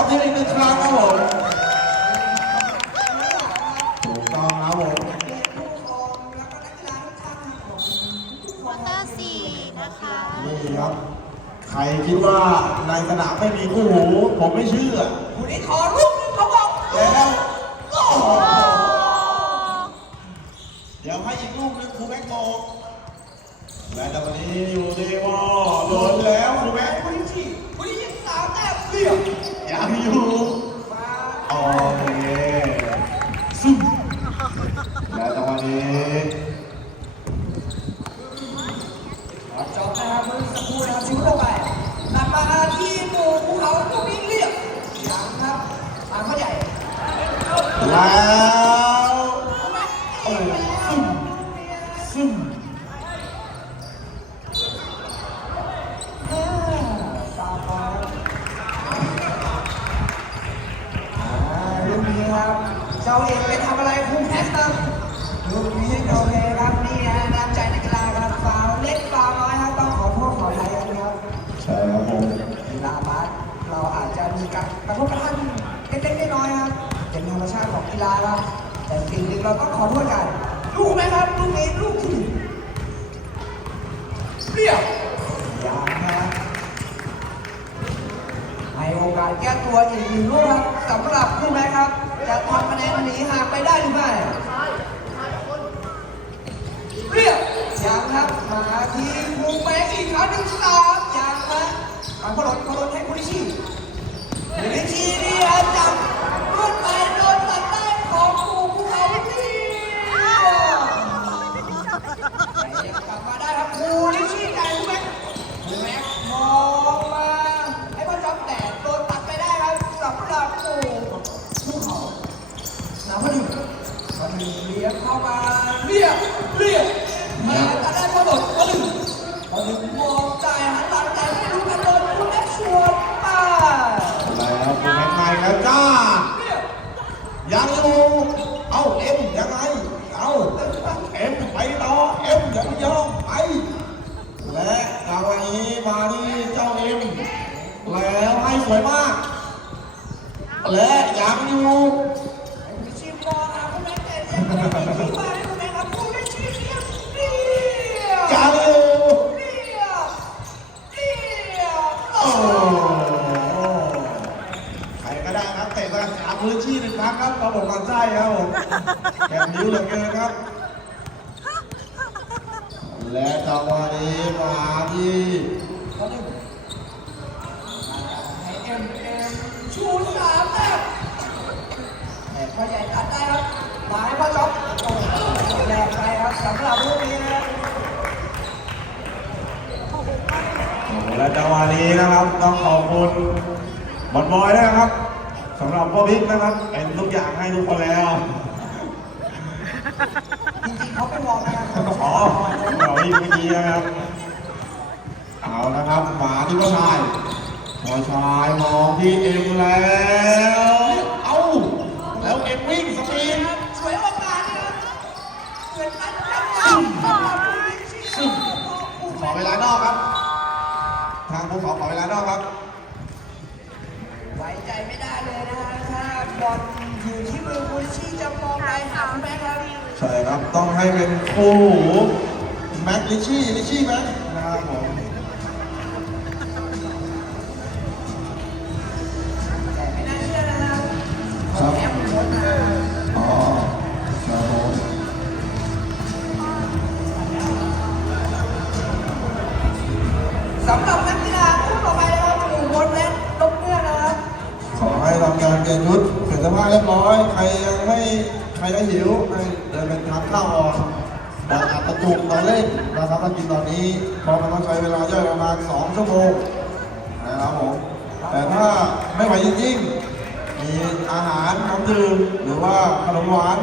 อบทีมอีกหนึ่งครั้งครับผมถูกต้องครับผมควอเตอร์สี่นะคะ นี่ครับ ใครคิดว่าในสนามไม่มีคู่หูผมไม่เชื่อคุณนี่ขอลูกนึงเขาบอกแล้วโอ้โหโอ้เดี๋ยวให้อีกลูกหนึงครูแม็กโมและตอนนี้อยู่ดีว่าโดนแล้วครูแม็ก คุณนี่ฉีคุณนี่ยิงสามแต้มเรียบ ยังอยู่ มา โอเคซึ่งและตอนนี้ จบนะครับเมื่อสักครู่นะครับชิวลงไปตัดมาที่หมู่ภูเขาลูกนี้เรียบยังครับตามเขาใหญ่ แล้วโอ้ซึ่งซึ่ง เออตามมาอ่าลูกนี้ครับเจ้าเอกไปทำอะไรคุณแคสตันลูกนี้โอเคครับนี่ฮะน้ำใจนักกีฬาครับฟาวเล็กฟาวน้อยครับต้องขอโทษขออภัยกันนะครับ ใช่ครับผม กีฬาบาสเราอาจจะมีการกระทบกระทั่งเล็กๆ น้อยครับเป็นธรรมชาติของกีฬาครับ แต่สิ่งหนึ่งเราต้องขอโทษกันลูกไหมครับลูกนี้ลูกที่เรียบยังนะครับให้โอกาสแก้ตัวอีกหนึ่งลูกครับสำหรับคู่ไหมครับ จะทำคะแนนหนีห่างไปได้หรือไม่เรียบยังครับมาทีมุมแบงอีกครั้งหนึ่งสามยังครับมาพลดพลดให้คุณชิคุณชินี่ฮะจับรุ่นไปโดนตัดได้ของครูภูเขาที่กลับมาได้ครับครูลิชี่ใจคุณแม็กคุณแม็กมองมาให้พ่อจ๊อบแต่โดนตัดไปได้ครับสำหรับครูภูเขา น้ำพนึงพนึงเลี้ยงเข้ามาเรียบเรียบมาตัดได้พอหมดพนึงพนึงมองใจหันหลังแต่ไม่รู้กันโดนคุณแม็กชวนไป แล้วครูแม็กมาอีกแล้วจ้า เรียบ ยังอยู่เอ้าเอ็มยังไง เอ้าเอ็มไปต่อเอ็มอย่าไปยอมไป และจังหวะนี้ มาที่เจ้าเอ็มแล้วให้สวยมาก และยังอยู่ไอ้คุณชิมมองหาคุณแม็กแต่ยังไม่ได้ที่มาให้คุณแม็กครับคุณแม็กชี้เรียบเรียบยังอยู่เรียบเรียบโอ้ใครก็ได้ครับเตะมาสามพื้นที่หนึ่งครั้งครับระบบการไส้ครับผมแกมนิ้วเหลือเกินครับและจังหวะนี้มาที่ พนึงให้เอ็มเอ็มชูสามแต้มแต่พ่อใหญ่ตัดได้ครับหมายพ่อจ๊อบโอ้โหแรงไปครับสำหรับลูกนี้นะและจังหวะนี้นะครับต้องขอบคุณบอลบอยด้วยนะครับสำหรับพ่อบิ๊กนะครับเป็นทุกอย่างให้ทุกคนแล้วจริงๆเขาไม่มองนะครับขอเราอีกเมื่อกี้นะครับเอานะ ครับมาที่พ่อชายพอชายมองที่เอ็มแล้ว เอ้า แล้วเอ็มวิ่งสปีดสวยโอกาสนะครับเหมือนกันครับซึ่งขอเวลานอกครับ ทางภูเขาขอเวลานอกครับไว้ใจไม่ได้เลยนะฮะถ้าบอลอยู่ที่มือคุชี่จะมองไปหาแม่ครับใช่ครับต้องให้เป็นคู่แม็กลิชี่ลิชชี่แม็ก ทำการเกณฑ์ยุทธเสร็จสภาพเรียบร้อย ใครยังไม่ใครยังหิวให้เดินเป็นทางเข้าออกแต่อัดประจุตอนเล่นนะครับถ้ากินตอนนี้พราะมันต้องใช้เวลาย่อยประมาณ2ชั่วโมงนะครับผมแต่ถ้าไม่ไหวจริงๆมีอาหารน้ำดื่มหรือว่าขนมหวาน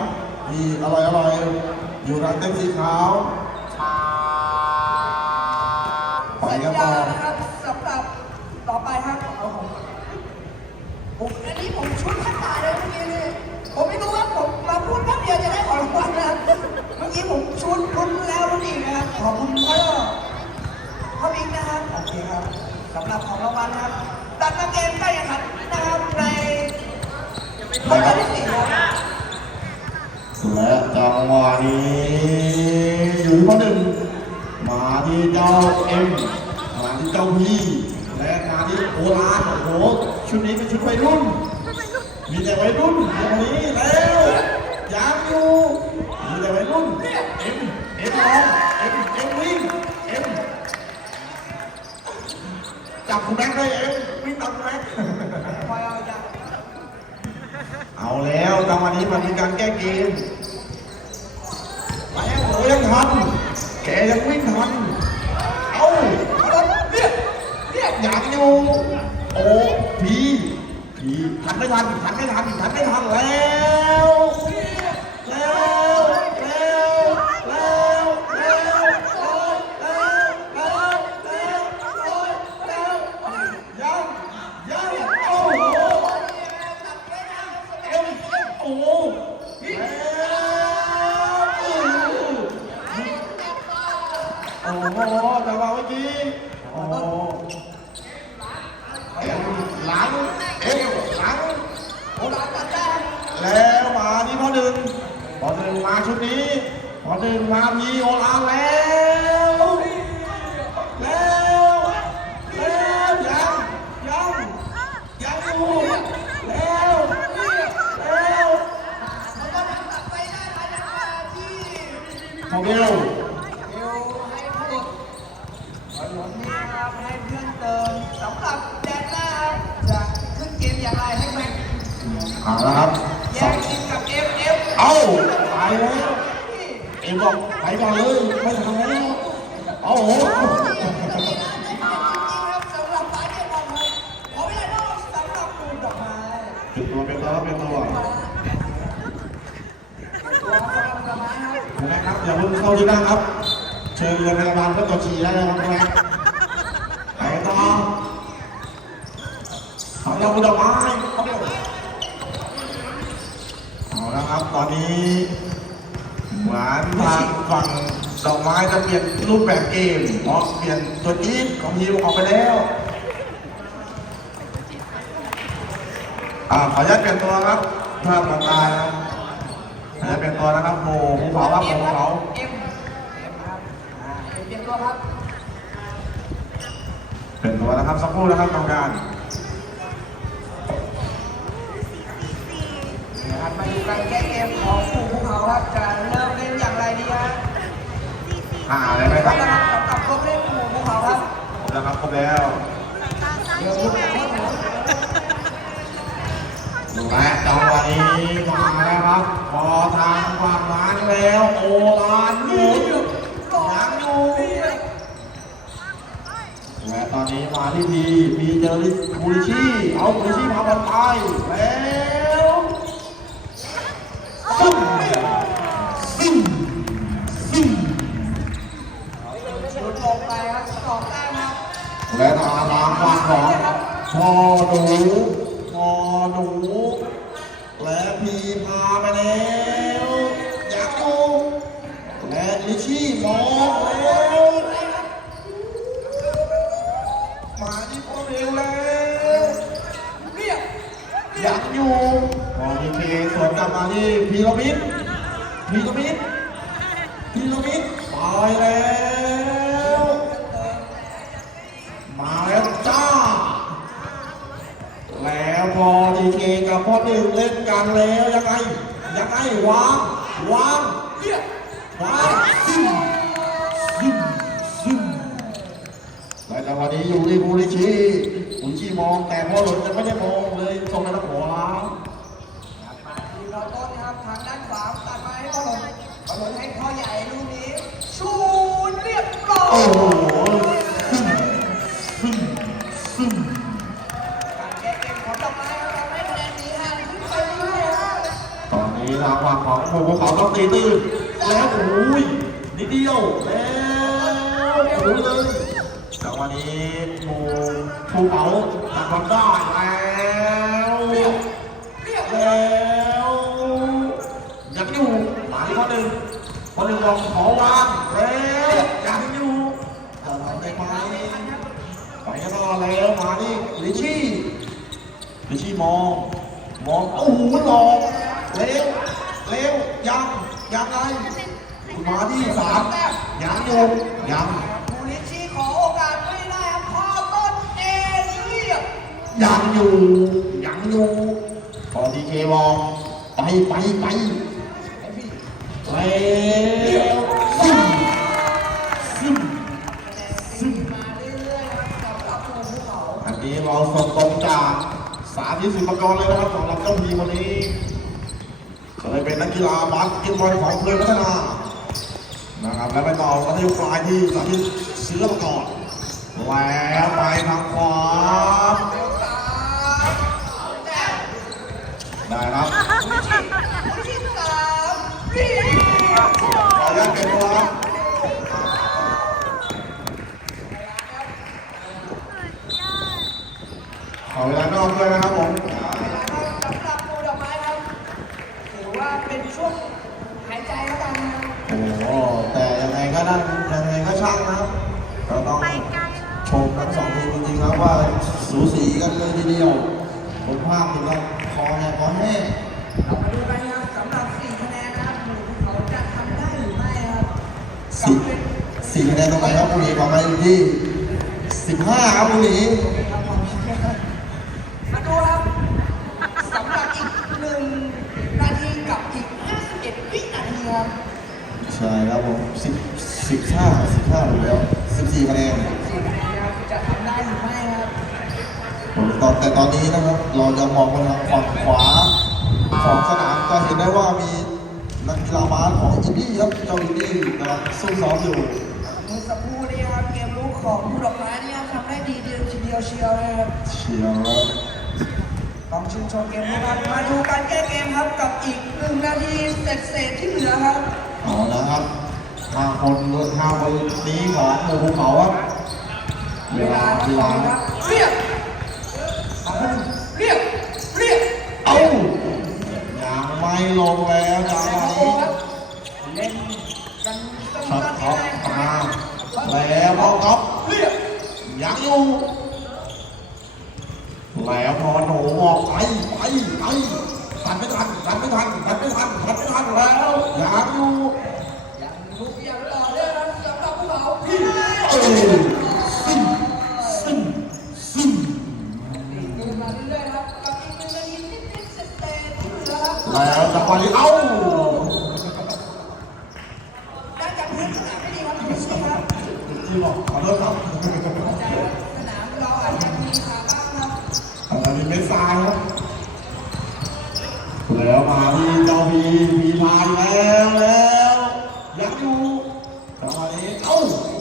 มีอร่อยๆอยู่ทางเต็นท์สีขาวไปกันต่อ ชุดรุ่นแล้วรุ่นอีกนะครับขอบคุณพ่อพ่อบิ๊กนะครับโอเคครับสำหรับของรางวัลนะครับดันมาเกมใกล้ขันนะครับในคนที่สี่ครับและจังหวะนี้อยู่ที่ข้อหนึ่งมาที่เจ้าเอ็มมาที่เจ้าพีและมาที่โอลานโอ้โหชุดนี้เป็นชุดวัยรุ่นมีแต่วัยรุ่นอย่างนี้แล้วยังอยู่ มีแต่วัยรุ่นเอ็มเอ็มลองเอ็มเอ็มวิ่งเอ็มจับคุณแม็กได้เอ็มวิ่งตามคุณแม็กเอาแล้วจังหวะนี้มันมีการแก้เกมแล้วโอ้ยังทันแกยังวิ่งทันเอาเอาเรียเรียอยากอยู่โอ้พีพีทันไม่ทันทันไม่ทันทันไม่ทันแล้วแล้วแล้วแล้วแล้วแล้วแล้วแล้วแล้วยังยังโอ้โห เอ็มโอ้โหโอ้โหแต่ว่าเมื่อกี้โอ้โหเอ็มหลังเอ็มหลังโคนตัดได้แล้วมาที่พอหนึ่งพอหนึ่งมาชุดนี้พอหนึ่งมามีโอลานแล้วแล้วแล้วยังยังยังอยู่แล้วแล้วแล้วก็ตัดไปได้ภายในห้านาทีพอเบลเดี๋ยว ขอหลวงนี่นะครับให้เพื่อนเติมสำหรับแดนหน้าครับจะขึ้นเกมอย่างไรให้แม่งเอาละครับแยสองกทีมกับเอฟเอฟเอ้าไปแล้วเอ็มบอกไปก่อนเลยไม่ทันแล้วโอ้โหครับสำหรับบาสเกตบอลครับขอเวลานอกสำหรับปูนดอกไม้เป็นตัวเป็นตัวเป็นตัวตัวสำหรับดอกไม้ครับนะครับอย่าเพิ่งเข้าที่นั่งครับ เชิญเรียนพยาบาลเพื่อตรวจฉี่ได้นะครับนะไปต่อของเราเป็นดอกไม้เอาละครับตอนนี้หมือนทางฝั่งดอกไม้จะเปลี่ยนรูปแบบเกมเพราะเปลี่ยนตัวจี๊ดของทีมออกไปแล้วอ่าขออนุญาตเปลี่ยนตัวครับเพื่อความตายนะครับขออนุญาตเปลี่ยนตัวนะครับโหภูเขาครับเอ็ภูเขา เอ็มเอ็มครับอ่า เป็นเปลี่ยนตัวครับเปลี่ยนตัวนะครับ สักครู่นะครับกรรมการนะครับมาดูการแก้เกมของผู้ภูเขาครับจะเริ่มเล่นอย่างไรดีฮะอ่าอะไรไหมคครัรับบนะครับสำหรับตัวเล่นผู้ภูเขาครับครบแล้วครับครบแล้วเดี๋ยวพูดกันครับผมและจังหวะนี้มาแล้วครับพอทางฝั่งร้านแล้วโอลานหมุนยังอยู่และตอ นี้มาที่ทีมีเจอริสคูริชี่เอาคูริชี่มาบอลไปแล้วซึมซึมซึมชุดลงไปครับสองแต้มครับและทางทางฝั่งของพอหนูพอหนูและพีพาไปแล้วอยากดูและลิชี่มองแล้วมาที่พอเร็วแล้ว เรียก อยากอยู่พอดีเคสวนกลับมาที่พีระมิดพีระมิดพีระมิดไปแล้วมาแล้วจ้า แล้วพอดีเคกับพ่อหนึ่งเล่นกันแล้วยังไงยังไงวางวางเรียวางซึมซึมซึมและจังหวะนี้อยู่ที่บูริชี บูริชีมองแต่พ่อหลุดจะไม่ได้มองเลยส่งไปทางขวามาทีมเราต้นนะครับทางด้านขวาตัดมาให้พ่อหลนพ่อหลนให้พ่อใหญ่ลูกนี้ชูดเรียบร้อยโอ้โหซึมซึมซึมการแก้เกมของดอกไม้ครับทำให้คะแนนหนีห่างขึ้นไปเรื่อยๆครับตอนนี้ทางฝั่งของภูเขาต้องตีตื้นแล้วโอ้ยนิดเดียวแล้วโอ้ยเลยจังหวะนี้ภู ภูเขาตัดบอลได้แล้วเรียบเรียบแล้วยังอยู่มาที่ข้อหนึ่งข้อหนึ่งบอกขอวางแล้วยังอยู่ต่อไปไหมไปกันต่อแล้วมาที่ลิชี่ลิชี่มองมองโอ้โหหลอกเร็วเร็วยังยังไงมาที่สามยังอยู่ยัง คูลิชี่ขอโอกาสไม่ได้ครับพอต้นเอเรียบ ยังอยู่ยังอยู่พอดีเควองไปไปไปไอพี่เร็วซึมซึมซึมาเรื่อยๆกับกับภูภูเขาอันนี้เราส่งตรงจากสาธิตศิลปากรเลยนะครับสำหรับเจ้าทีวันนี้เคยเป็นนักกีฬาบาสเกตบอลของเคยพัฒนานะครับแล้วไปต่อมัธยมปลายที่สาธิตศิลปากรแล้วไปทางขวา เดี๋ยวตามแต่ ได้ครับคูลิชี่สามเรียบขออนุญาตเก็บตัว สี่เป็นสี่คะแนนตรงไหนครับคุณหนีประมาณอยู่ที่สิบห้าครับคุณหนีมาดูครับสำหรับอีกหนึ่งนาทีกับอีก51วินาทีครับใช่ครับผมสิบสิบห้าสิบห้าหมดแล้วสิบสี่คะแนนสี่คะแนนครับจะทำได้หรือไม่ครับผมตอนแต่ตอนนี้นะครับ เราจะมองไปทางฝั่งขวาของสนามจะเห็นได้ว่ามี นักกีฬาบาสของอินดี้ครับเจ้าอินดี้กำลังซุ่มซ้อมอยู่เมื่อสักครู่นี้ครับเกมลูกของผู้ดอกไม้นี่ครับทำได้ดีเดียวทีเดียวเชียวนะครับเชียร์ครับต้องชื่นชมเกมนะครับมาดูการแก้เกมครับกับอีกหนึ่งนาทีเศษเศษๆที่เหลือครับเอาละครับห้าคนห้าคนนี้ของหมู่ภูเขาครับเวเวลาลาเวที่ลาคครัรับบเรียบเอาคนหนึ่งเรียบเรียบเอ้ายังไม่ลงแล้วจังหวะ โอ้ นี้ ครับเล่นกัน ช็อตตั้งท็อปใจมาแล้วพอท็อปเรียบยังอยู่แล้วพอหนูออกไปไปไปทันไม่ทันทันไม่ทันทันไม่ทันทันไม่ทันแล้วยังอยู่ยังลุกยังต่อเนื่องครับสำหรับพวกเขาเอ้ยซิ่งซิ่งซิ่งเดินมาเรื่อยๆครับกับอีกหนึ่งนาทีนิดๆเศษๆที่เหลือครับแล้วจังหวะนี้เอ้า ได้จากพื้นสนามไม่ดีครับพี่ชีครับ ที่บอกขอโทษครับ ใจสนามเราอาจจะมีขาบ้างครับ อันนี้ไม่ทรายครับ แล้วมาที่เจ้าพีพีพานแล้วแล้วยังอยู่จังหวะนี้เอ้า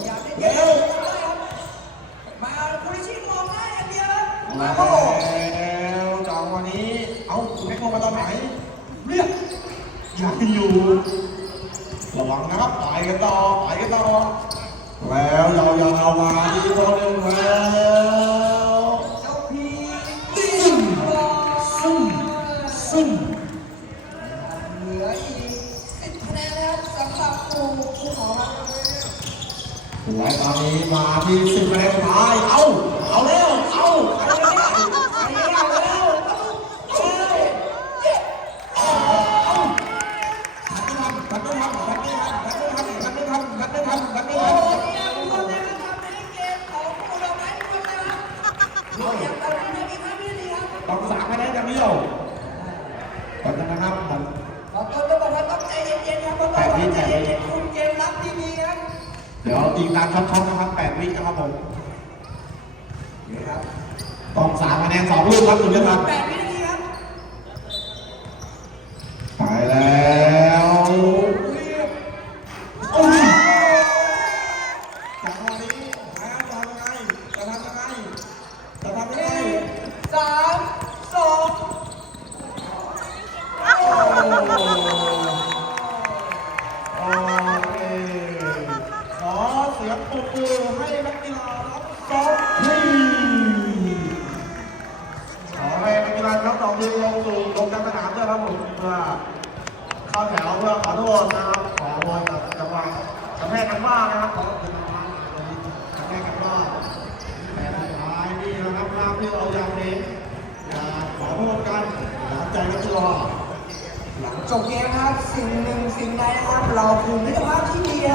อยากได้เย แล้ อะ ว ได้ครับมาคุณชิมองได้อย่างเดียวครับ แล้มาโอ้วจังหวะนี้ เอ้าคุณให้เข้ามาตอนไหน เรียกยังอยู่ ระวังนะครับไปกันต่อไปกันต่อ แล้วเรายังเอามาที่โมเดลแล้วเจ้าพีซึ่งซึ่งซึ่งเหลืออีกสิบคะแนนแล้วสำหรับปูภูเขาครับและตอนนี้มาที่สิบคะแนนสุดท้าย เอาเอาแล้วเอาเอาแล้วเอาแล้วเอาแล้วทันไม่ทันทันไม่ทันทันไม่ทันทันไม่ทันทันไม่ทันทันไม่ทันทันไม่ โอ้ ทัน ยยังคนเดียวนะครับในเกมของปูดอกไม้ทุกคนนะครับเราอยากเอาเพียงอีกห้าวินาทีครับ ต้องสามคะแนนอย่างเดียวตอนนั้นนะครับผม ขอต้นจะบอกว่าต้องใจเย็นๆครับเพราะว่าต้องใจเย็นๆคุณเกมรับดีๆครับ เดี๋ยวอีกตามช็อตๆนะครับแปดวินะครับผม นี่ครับ ต้องสามคะแนนสองลูกครับถึงจะทำแปดวินาทีครับไปแล้วเรียบโอ้ยจังหวะนี้แล้วจะทำยังไงจะทำยังไงจะทำยังไงสามสองโอ้โอเคขอเสียงปรบมือให้นักกีฬารับสองทีขอให้นักกีฬาทั้งสองทีมลงสู่ลงกลางสนามด้วยครับผมเพื่อเข้าแถวเพื่อขอโทษนะครับขอโทษกับจังหวะ กันว่านะครับขอเป็นจังหวะกระแทกกันว่าแต่สุดท้ายนี่นะครับภาพที่เราอยากเห็นอยากขอโทษกันอยากใจนักกีฬาหลังจบเกมครับ สิ่งหนึ่งสิ่งใดนะครับเราคือมิตรภาพที่ดี